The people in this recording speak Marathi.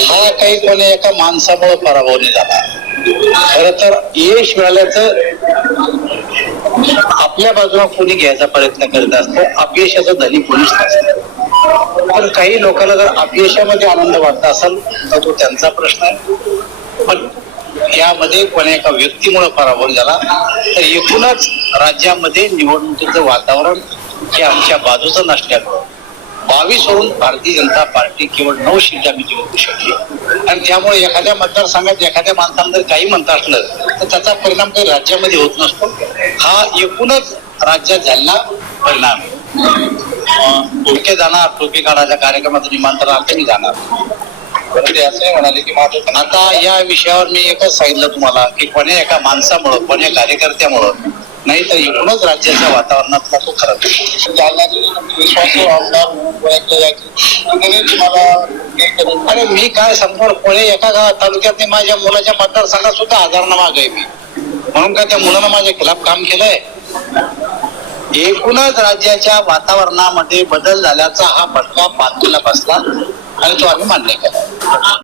हा काही कोणी एका माणसामुळे पराभव नाही झाला. खर तर यश मिळाल्याचं आपल्या बाजूला कोणी घ्यायचा प्रयत्न करत असतो अपयशाचं धनी कोणीच नसतं. पण काही लोकांना जर अपयशामध्ये आनंद वाटत असेल तर तो त्यांचा प्रश्न आहे. पण यामध्ये कोणा एका व्यक्तीमुळे पराभव झाला तर एकूणच राज्यामध्ये निवडणुकीचं वातावरण हे आमच्या बाजूचं नसल्यामुळं बावीसवरून भारतीय जनता पार्टी केवळ नऊ सीट आम्ही जिंकू शकली. आणि त्यामुळे एखाद्या मतदारसंघात एखाद्या माणसाला जर काही म्हणता असलं तर त्याचा परिणाम काही राज्यामध्ये होत नसतो. हा एकूणच राज्यात झालेला परिणाम. टोके जाणार टोके काढायच्या कार्यक्रमाचं निमंत्रण आलं मी जाणार. परंतु ते असं म्हणाले की माझं आता या विषयावर मी एकच सांगितलं तुम्हाला की कोण्या एका माणसामुळं कोण्या कार्यकर्त्यामुळं नाही तर एकूणच राज्याच्या वातावरणातला तो खरं विश्वासू आमदार तुम्हाला अरे मी काय संपूर्ण कोणी एका गावात तालुक्यात माझ्या मुलाच्या मतदारसंघात सुद्धा हजारांना माग आहे मी. म्हणून का त्या मुलानं माझ्या खिलाफ काम केलंय? एकूणच राज्याच्या वातावरणामध्ये बदल झाल्याचा हा फटका पातळीला बसला आणि तो आम्ही मान्य केला.